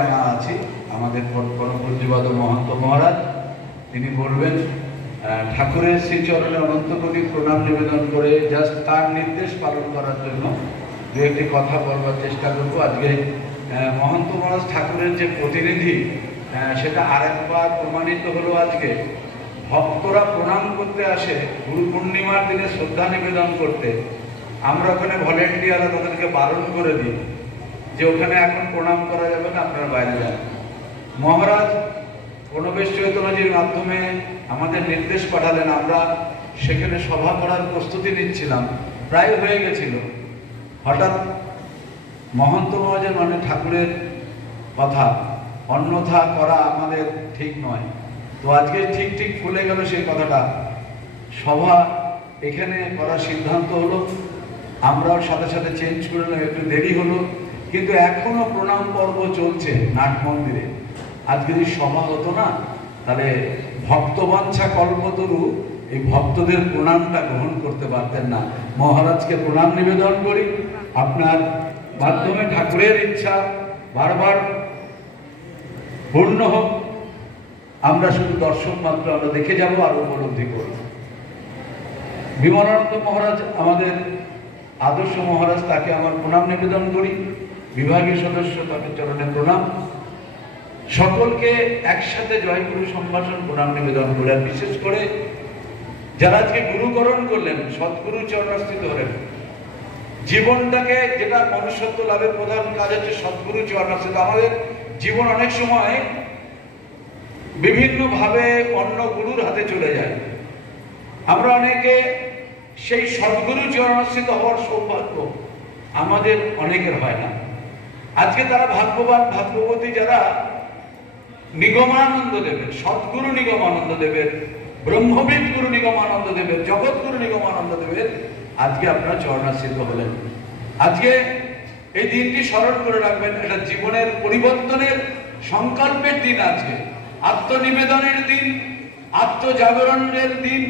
আমরা আছি আমাদের পরম পূজ্যপাদ মহন্ত মহারাজ, তিনি বলবেন ঠাকুরের শ্রীচরণে অনন্ত কোটি প্রণাম নিবেদন করে জাস্ট তার নির্দেশ পালন করার জন্য দু একটি কথা বলবার চেষ্টা করব। আজকে মহন্ত মহারাজ ঠাকুরের যে প্রতিনিধি, সেটা আরেকবার প্রমাণিত হলো। আজকে ভক্তরা প্রণাম করতে আসে গুরু পূর্ণিমার দিনে শ্রদ্ধা নিবেদন করতে। আমরা ওখানে ভলেন্টিয়াররা তাদেরকে বারণ করে দিই যে ওখানে এখন প্রণাম করা যাবে না, আপনারা বাইরে যান। মহারাজ প্রণবেশ চৈতন্যজির মাধ্যমে আমাদের নির্দেশ পাঠালেন। আমরা সেখানে সভা করার প্রস্তুতি নিচ্ছিলাম, প্রায় হয়ে গেছিল। হঠাৎ মহন্ত মহাজন মানে ঠাকুরের কথা অন্যথা করা আমাদের ঠিক নয়, তো আজকে ঠিক ফুলে গেল সেই কথাটা। সভা এখানে করার সিদ্ধান্ত হলো, আমরাও সাথে সাথে চেঞ্জ করে নিলাম, একটু দেরি হলো, কিন্তু এখনো প্রণাম পর্ব চলছে নাট মন্দিরে। আজ যদি সভা হতো না, তাহলে ভক্তবাঞ্ছা কল্পতরু এই ভক্তদের প্রণামটা গ্রহণ করতে পারতেন না। মহারাজকে প্রণাম নিবেদন করি, আপনার মাধ্যমে ঠাকুরের ইচ্ছা বারবার পূর্ণ হোক। আমরা শুধু দর্শন মাত্র, আমরা দেখে যাব আর উপলব্ধি করব। বিমলানন্দ মহারাজ আমাদের আদর্শ মহারাজ, তাকে আমার প্রণাম নিবেদন করি। বিভাগীয় সদস্য, তাকে চরণে প্রণাম। সকলকে একসাথে জয়গুরু সম্ভাষণ প্রণাম নিবেদন করি। আর বিশেষ করে যারা আজকে গুরুকরণ করলেন, সদ্গুরু চরণাস্থিত হলেন, জীবনটাকে, যেটা মনুষ্যত্ব লাভের প্রধান কাজ হচ্ছে সদ্গুরু চরণাস্থিত। আমাদের জীবন অনেক সময় বিভিন্ন ভাবে অন্য গুরুর হাতে চলে যায়। আমরা অনেকে সেই সদ্গুরু চরণাস্থিত হওয়ার সৌভাগ্য আমাদের অনেকের হয় না। আজকে তারা ভাগ্যবান ভাগ্যবতী যারা নিগমানন্দ দেবের, সদ্গুরু নিগমানন্দ দেবের, ব্রহ্মবিদ গুরু নিগমানন্দ দেবের, জগৎগুরু নিগমানন্দ দেবের আজকে আপনারা চরণাস্থিত হলেন। আজকে এই দিনটি স্মরণ করে রাখবেন, এটা জীবনের পরিবর্তনের সংকল্পের দিন। আজকে আত্মনিবেদনের দিন, আত্মজাগরণের দিন।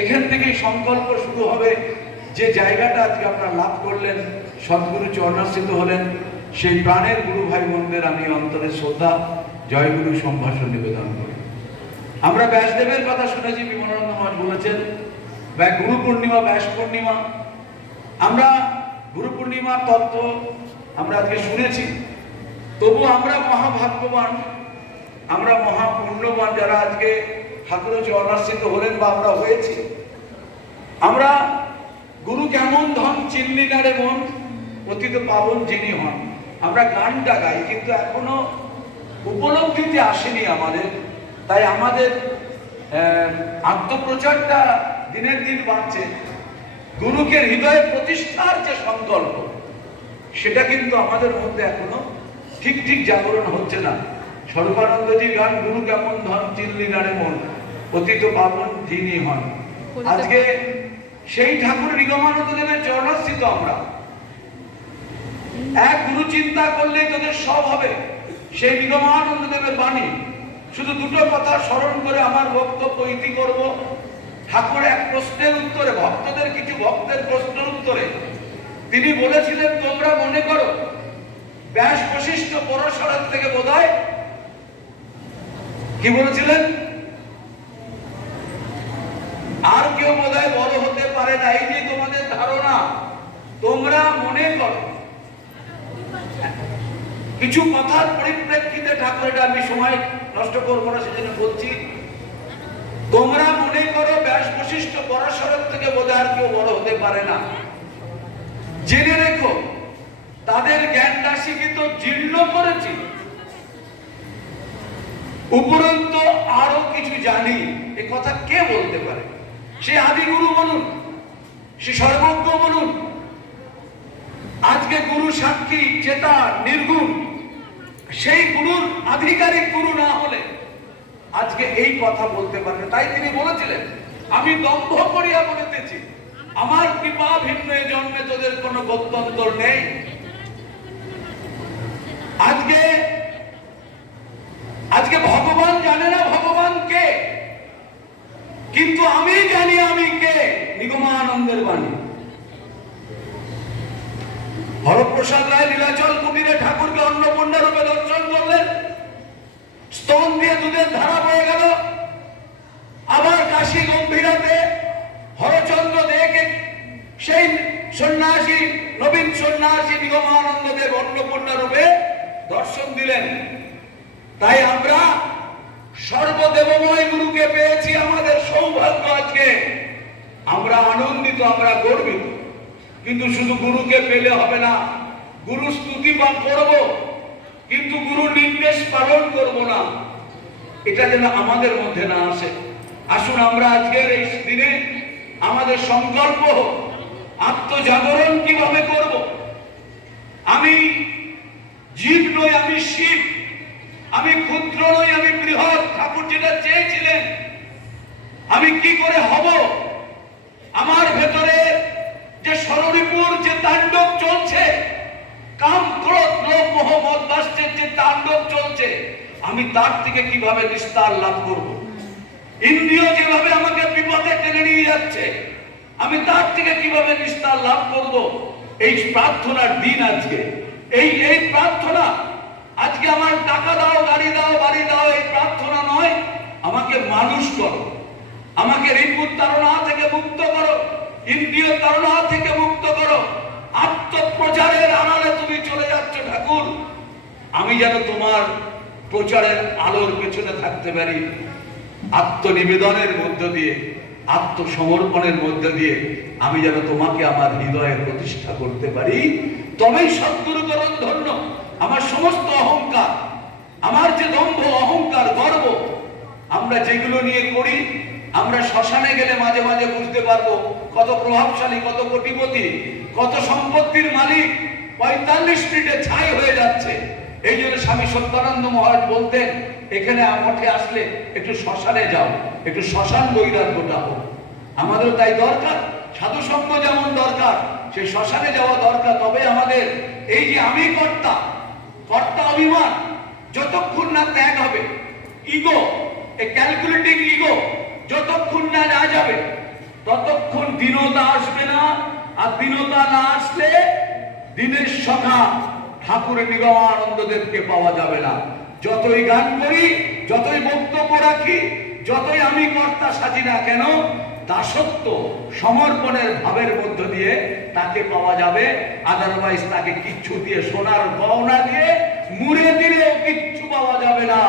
এখান থেকেই সংকল্প শুরু হবে। যে জায়গাটা আজকে আপনারা লাভ করলেন, সদ্গুরু চরণাস্থিত হলেন, সেই প্রাণের গুরু ভাই বোনদের আমি অন্তরে শ্রদ্ধা জয়গুরু সম্ভাষণ নিবেদন করি। আমরা ব্যাসদেবের কথা শুনেছি, বিমলানন্দ মহারাজ বলেছেন গুরু পূর্ণিমা, ব্যাস পূর্ণিমা। আমরা গুরু পূর্ণিমার তত্ত্ব আমরা আজকে শুনেছি, তবু আমরা মহাভাগ্যবান, আমরা মহাপুণ্যবান যারা আজকে ঠাকুরের চরণাস্থিত হলেন বা আমরা হয়েছি। আমরা গুরু কেমন ধন চিনলি না রে মন, পতিত পাবন যিনি হন। আমরা গানটা গাই, কিন্তু এখনো উপলব্ধিতে আসেনি আমাদের। তাই আমাদের আত্মপ্রচারটা দিনের দিন বাড়ছে। গুরুকে হৃদয়ে প্রতিষ্ঠার যে সংকল্প, সেটা কিন্তু আমাদের মধ্যে এখনো ঠিক জাগরণ হচ্ছে না। স্বরূপানন্দজির গান গুরু কেমন ধন চিনলি না রে মন, পতিত পাবন যিনি হন। আজকে সেই ঠাকুর নিগমানন্দ দেবের চরণাস্থিত আমরা। এক গুরু চিন্তা করলেই তোদের সব হবে, সেই নিগমানন্দ দেবের বাণী। শুধু দুটো কথা স্মরণ করে আমার বক্তব্য ইতি করব। ঠাকুর এক প্রশ্নের উত্তরে, ভক্তদের কিছু ভক্তের প্রশ্নের উত্তরে তিনি বলেছিলেন, তোমরা মনে করো ব্যাস বশিষ্ঠ পরশরৎ থেকে বোধহয় কি বলেছিলেন, আর কেউ বোধহয় বড় হতে পারে না, এই যে তোমাদের ধারণা। তোমরা মনে করো, কিছু কথার পরিপ্রেক্ষিতে ঠাকুর, এটা আমি সময় নষ্ট করবো না সেজন্য বলছি, তোমরা মনে করো ব্যাস বশিষ্ঠ পরশরৎ থেকে বোধহয় আর কেউ বড় হতে পারে না। জেনে রেখো তাদের জ্ঞান রাশি কিন্তু জীর্ণ করেছি, উপরন্ত আরো কিছু জানি। এ কথা কে বলতে পারে? সে আদিগুরু বলুন, সে সর্বজ্ঞ বলুন, আজকে গুরু সাক্ষী চেতা নির্গুণ, সেই গুরুর আধিকারিক গুরু না হলে আজকে এই কথা বলতে পারবে। তাই তিনি বলেছিলেন, আমি দম্ভ করিয়া বলিতেছি, আমার কৃপা ভিন্ন জন্মে তোদের কোনো গত্যন্তর নেই। আজকে ভগবান জানে না ভগবান কে, কিন্তু আমি জানি আমি কে। নিগমানন্দের বাণী। হরপ্রসাদ রায় নীলাচল কুটিরে ঠাকুরকে অন্নপূর্ণা রূপে দর্শন করলেন। সন্ন্যাসী, নবীন সন্ন্যাসী নিগমানন্দদেব অন্নপূর্ণা রূপে দর্শন দিলেন। তাই আমরা সর্বদেবময় গুরুকে পেয়েছি, আমাদের সৌভাগ্য। আজকে আমরা আনন্দিত, আমরা গর্বিত। কিন্তু শুধু গুরুকে পেলে হবে না, গুরু স্তুতি পাঠ করব, কিন্তু গুরুর নির্দেশ পালন করব না, এটা যেন আমাদের মধ্যে না আসে। আসুন আমরা আজকের এই দিনে আমাদের সংকল্প হোক, আত্মজাগরণ কিভাবে করব। আমি জীব নই, আমি শিব। আমি ক্ষুদ্র নই, আমি বৃহৎ। ঠাকুর যেটা চেয়েছিলেন, আমি কি করে হব? আমার ভেতরে যে ষড়রিপুর যে তাণ্ডব চলছে, কাম ক্রোধ লোভ মোহ মদ মাৎসর্যের যে তাণ্ডব চলছে, আমি তার থেকে কিভাবে নিস্তার লাভ করব? ইন্দ্রিয় যেভাবে আমাকে বিপদে টেনে নিয়ে যাচ্ছে, আমি তার থেকে কিভাবে নিস্তার লাভ করব? এই প্রার্থনার দিন আজকে। এই প্রার্থনা আজকে আমার টাকা দাও, গাড়ি দাও, বাড়ি দাও, এই প্রার্থনা নয়। আমাকে মানুষ করো, আমাকে ঋণ তাড়না থেকে মুক্ত করো, ইন্দ্রিয় তাড়না থেকে মুক্ত করো। আত্মপ্রচারের আড়ালে তুমি চলে যাচ্ছ ঠাকুর, আমি যেন তোমার প্রচারের আলোর পেছনে থাকতে পারি। আত্মনিবেদনের মধ্য দিয়ে, আত্মসমর্পণের মধ্য দিয়ে আমি যেন তোমাকে আমার হৃদয়ে প্রতিষ্ঠা করতে পারি, তবেই সদ্গুরুকরণ ধন্য। আমার সমস্ত অহংকার, আমার যে দম্ভ, অহংকার, গর্ব, আমরা যেগুলো নিয়ে করি, আমরা শ্মশানে গেলে মাঝে মাঝে বুঝতে পারবো কত প্রভাবশালী, কত কোটিপতি, কত সম্পত্তির মালিক 45 মিনিটে ছাই হয়ে যাচ্ছে। এই জন্য স্বামী সত্যানন্দ মহারাজ বলতেন, এখানে মঠে আসলে একটু শ্মশানে যাও, একটু শ্মশান বৈরাগ্যটা হোক। আমাদের তাই দরকার, সাধু সঙ্গ যেমন দরকার, সেই শ্মশানে যাওয়া দরকার। তবে আমাদের এই যে আমি কর্তা, কর্তা অভিমান যতক্ষণ না ত্যাগ হবে, ইগো, এই ক্যালকুলেটিং ইগো যতক্ষণ না যাবে, ততক্ষণ দীনতা আসবে না। আর দীনতা না আসলে দিনের সখা ঠাকুর নিগমানন্দদেবকে পাওয়া যাবে না। যতই গান করি, যতই বক্তব্য রাখি, যতই আমি কর্তা সাজি না কেন, দাসত্ব সমর্পণের ভাবের মধ্য দিয়ে তাকে পাওয়া যাবে। আদারওয়াইজ তাকে কিচ্ছু দিয়ে, সোনার গহনা দিয়ে মুড়ে দিলেও কিচ্ছু পাওয়া যাবে না।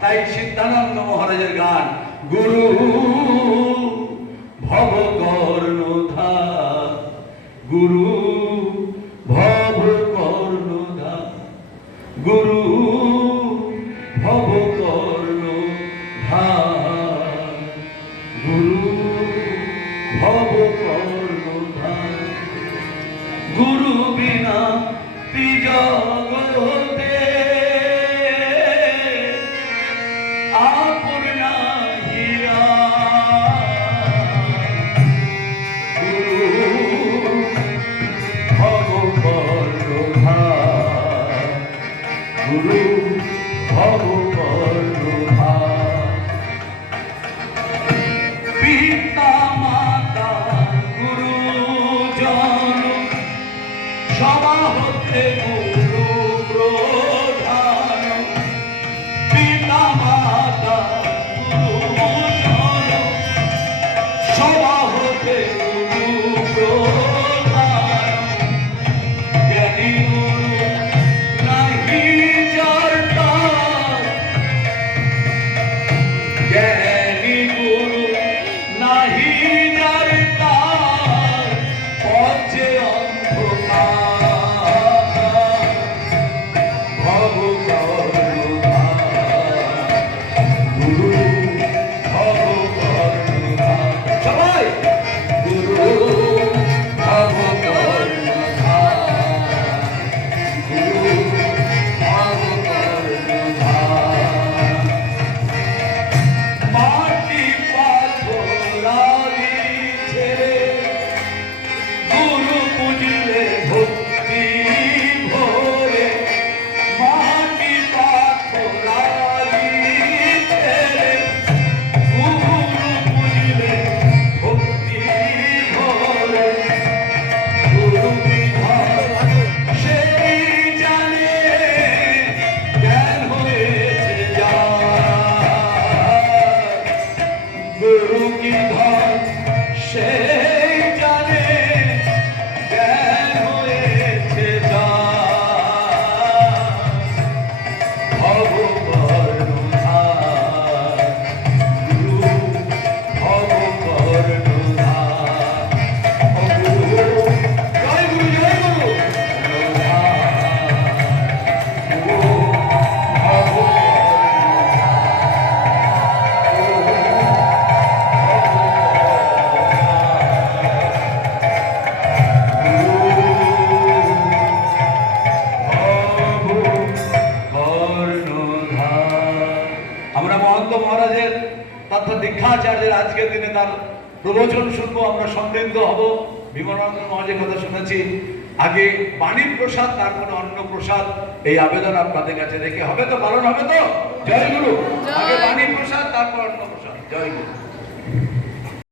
তাই সিদ্ধানন্দ মহারাজের গান, গুরু ভব কর্ণধার, গুরু ভব কর্ণধার, গুরু ভব কর্ণধার, গুরু ভব কর্ণধার, গুরু বিনা জগতে আপনা হীরা, গুরু ভব কর্ণধার, গুরু ভব কর্ণধার, পিতা মাতা গুরুজন সবা হতে গুরু প্রধান, পিতা মাতা গুরুজন সবা হতে গুরু প্রধান, জ্ঞানী গুরু নাহি যার তার, জ্ঞানী গুরু নাহি মহন্ত মহারাজের তথা দীক্ষাচার্যের আজকের দিনে তার প্রবচন শুনবো, আমরা সমৃদ্ধ হব। বিমলানন্দ মহারাজের কথা শুনেছি, আগে বাণীর প্রসাদ, তারপরে অন্ন প্রসাদ। এই আবেদন আপনাদের কাছে রেখে হবে তো, পালন হবে তো? জয় গুরু। আগে বাণীর প্রসাদ, তারপর অন্ন প্রসাদ। জয় গুরু।